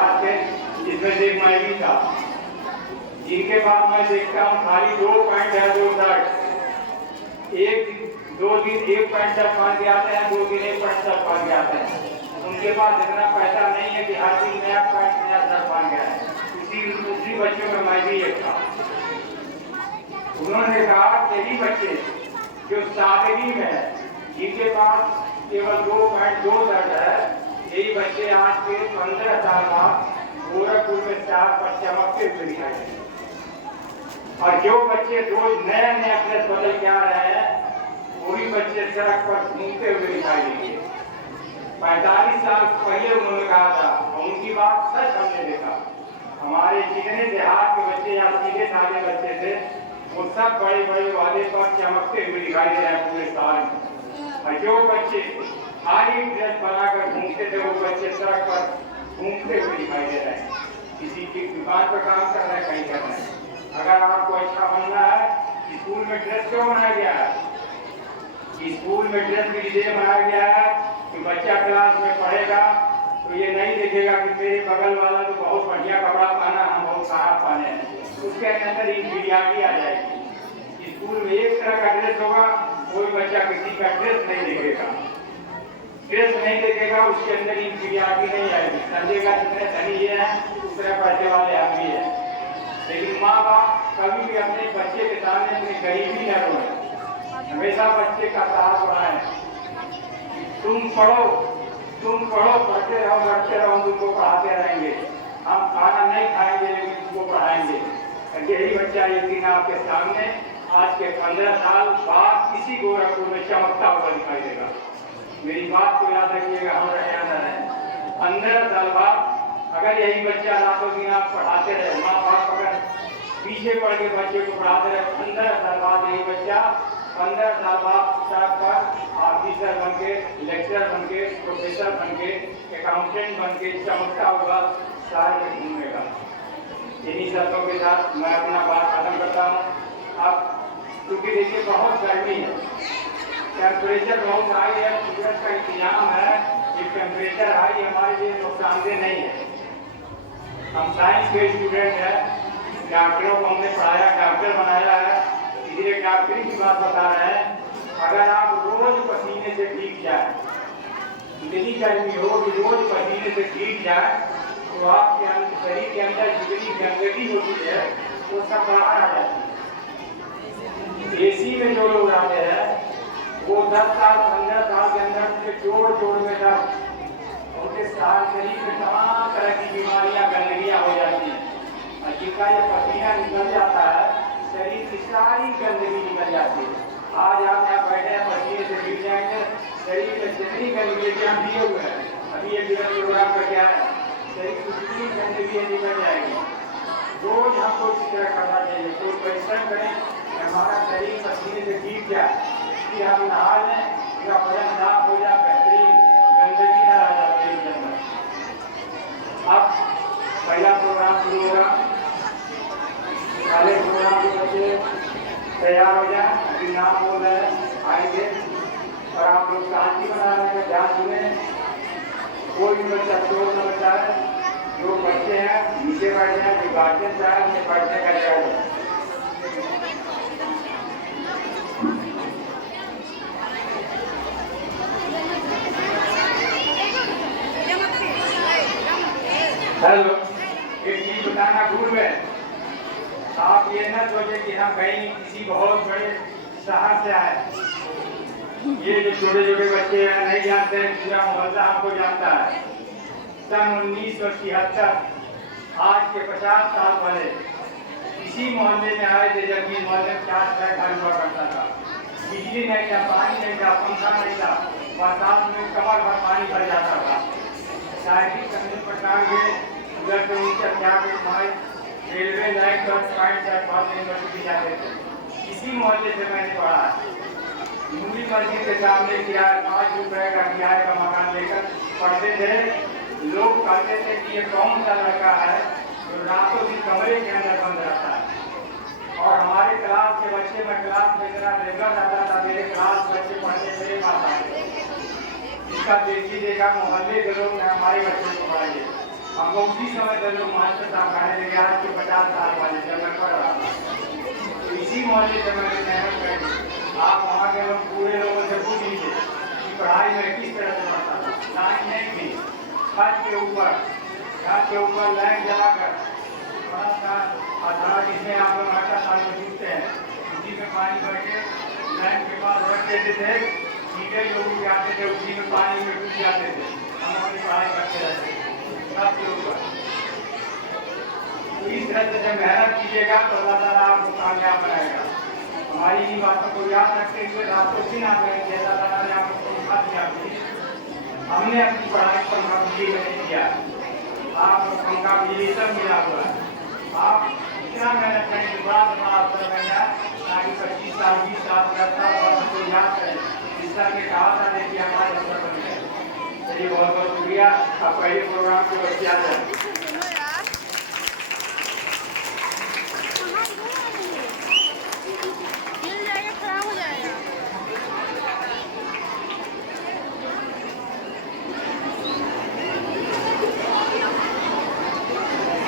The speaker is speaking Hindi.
इसमें देख मैं भी था, जिनके बाद मैं देखता हूँ खाली 2 पैंट है 2 शर्ट, एक 2 दिन एक पैंट शर्ट पहन के आते हैं, 2 दिन एक पैंट शर्ट पहन के आते हैं। उनके पास इतना पैसा नहीं है कि हर दिन नया पैंट नया शर्ट पहन के आए। उसी बच्चों में मैं भी एक था। उन्होंने कहा यही बच्चे जो सादगी में है, जिनके पास केवल 2 पैंट 2 शर्ट है, यही बच्चे आज के 15 साल बाद गोरखपुर में सड़क पर चमकते हुए दिखाई देंगे। और जो बच्चे रोज नया नया ड्रेस बदल के आ रहे हैं, वही बच्चे सड़क पर घूमते हुए दिखाई देंगे। 45 साल पहले उन्होंने कहा था, और उनकी बात सच हमने देखा। हमारे जितने देहात के बच्चे या सीधे साधे बच्चे थे, वो सब बड़े बड़े वादे पर चमकते हुए दिखाई दे रहे हैं पूरे साल में। और जो बच्चे खाली ड्रेस बनाकर घूमते थे, वो बच्चे सड़क पर घूमते हुए दिखाई दे रहे हैं। किसी की दुकान पर काम कर रहे हैं, कहीं कर रहे हैं। अगर आपको अच्छा बनना है, स्कूल में ड्रेस क्यों बनाया गया है? स्कूल में ड्रेस के लिए बनाया गया है कि बच्चा क्लास में पढ़ेगा तो ये नहीं देखेगा कि मेरे बगल वाला तो बहुत बढ़िया कपड़ा पहना, हम बहुत खराब पहने हैं। उसके अंदर इंफीरियरिटी आ जाएगी। स्कूल में एक तरह का ड्रेस होगा, कोई बच्चा किसी का ड्रेस नहीं देखेगा। ड्रेस नहीं देखेगा, उसके अंदर इंफीरियरिटी नहीं आएगी। समझेगा जितने धनी ये हैं, उतने पैसे वाले हम भी हैं। लेकिन माँ बाप कभी भी अपने बच्चे के सामने अपनी गरीबी न रोए, हमेशा बच्चे का साथ बढ़ाएं। तुम पढ़ो, पढ़ते रहो, बढ़ते रहो, तुमको पढ़ाते रहेंगे। हम खाना नहीं खाएंगे लेकिन तुमको पढ़ाएंगे। यही बच्चा एक दिन आपके सामने आज के 15 साल बाद इसी गोरखपुर में चमकता हुआ दिखाई देगा। मेरी बात को याद रखिएगा, हम रहे या न रहे, 15 साल बाद अगर यही बच्चा रातों दिन आप पढ़ाते रहे, माँ बाप अगर पीछे पड़ के बच्चे को पढ़ाते रहे, 15 साल बाद यही बच्चा 15 साल बाद सड़क पर ऑफिसर बन के, लेक्चरर बन के, प्रोफेसर बन के, अकाउंटेंट बन के चमकता हुआ शहर में घूमेगा। इन्हीं शर्तों के साथ मैं अपना बात खत्म करता हूँ। अब क्योंकि देखिए बहुत गर्मी है, टेम्परेचर बहुत हाई है, सूरज का इंतजाम है कि टेम्परेचर हाई हमारे लिए नुकसानदेह नहीं है। हम साइंस के स्टूडेंट हैं, डॉक्टरों को हमने पढ़ाया, डॉक्टर बनाया है, इसलिए डॉक्टरी की बात बता रहे हैं। अगर आप रोज पसीने से भीग जाए, इतनी गर्मी हो कि रोज पसीने से भीग जाए, तो आपके शरीर के अंदर जितनी गंदगी होती है वो सब बाहर आ जाती है। एसी में जो लोग आते हैं वो 10 साल 15 साल के अंदर उनके जोड़ में दर्द, उनके शरीर में तमाम तरह की बीमारियां गंदगियां हो जाती हैं। और जिनका ये पसीना निकल जाता है, शरीर की सारी गंदगी निकल जाती है। आज आप यहाँ बैठे हैं, पसीने से भीग जाएंगे, शरीर में जितनी गंदगी हम दिए हुए हैं, अभी ये प्रोग्राम का क्या है, शरीर की जितनी गंदगी निकल जाएगी। रोज हमको इस तरह करना चाहिए, कोई परिश्रम करें, हमारा शरीर पसीने से भीग जाए, कि हम नहा लें, पूरा बदन साफ हो जाए, बेहतरीन गंदगी न रह जाए शरीर के अंदर। अब पहला प्रोग्राम शुरू होगा, पहले प्रोग्राम के बच्चे तैयार हो जाए, अभी नाम बोल रहे हैं, आएंगे और आप लोग शांति बनाने में ध्यान सुने। कोई भी बच्चा शोर न बचाए, जो बच्चे हैं नीचे बैठ जाए, जो गार्जियन चाहे उन्हें बैठने का जगह है। हेलो, एक चीज बताना भूल गए, आप ये न सोचे कि हम कहीं किसी बहुत बड़े शहर से आए। ये जो छोटे छोटे बच्चे हैं नहीं जानते हैं, पूरा मोहल्ला हमको जानता है। सन 1976 आज के 50 साल पहले इसी मोहल्ले में आए थे, जबकि मोहल्ले में 4 घर हुआ करता था। बिजली नहीं था, पानी नहीं था, पंखा नहीं था, बरसात में कमर भर पानी भर जाता था। साइकिल करने पर टांग गए, उधर से उनसे क्या रेलवे लाइन पर यूनिवर्सिटी जाते थे। इसी मोहल्ले से मैंने पढ़ा है। मूली मस्जिद के सामने किराया 5 रुपए का किराए का मकान लेकर पढ़ते थे। लोग कहते थे कि ये कौन सा लड़का है जो रातों दिन कमरे के अंदर बंद रहता है। और हमारे क्लास के बच्चे, मैं क्लास में इतना रेगुलर रहता था, मेरे क्लास बच्चे पढ़ने मेरे पास आते। इसका देखी देखा मोहल्ले के लोग ने हमारे बच्चे को पढ़ाइए। हमको उसी समय पर लोग मास्टर साहब कहने लगे आज के 50 साल वाले जब मैं पढ़ रहा था, तो इसी मोहल्ले से मैंने मेहनत करी। आप वहाँ के लोग पूरे लोगों से पूछ लीजिए कि पढ़ाई में किस तरह से पढ़ता था। लाइन नहीं थी, छत के ऊपर लाइन जलाकर बड़ा सा अथारा जिसमें आप लोग आटा साल में जूटते हैं, उसी में पानी भर के लाइन के पास रख देते थे। टीचर लोग भी आते थे, उसी में पानी में डूब जाते थे। हम अपनी पढ़ाई करते रहते थे छत के ऊपर। इस तरह से जब मेहनत कीजिएगा तो अल्लाह ताला आपको कामयाब बनाएगा। हमारी इन बातों को याद रखते हुए रातों दिन आप रहेंगे, अल्लाह ताला ने आपको सिखा दिया। हमने अपनी पढ़ाई पर बिजली नहीं किया, आप पंखा बिजली सब मिला हुआ है। आप इतना मेहनत करने के बाद बड़ा अवसर बन जाए ताकि 25 साल 20 साल 10 साल और हमको याद करें। इस तरह के कहा था देखिए हमारे अवसर बन गए। चलिए बहुत बहुत शुक्रिया। आप पहले प्रोग्राम को किया जाए।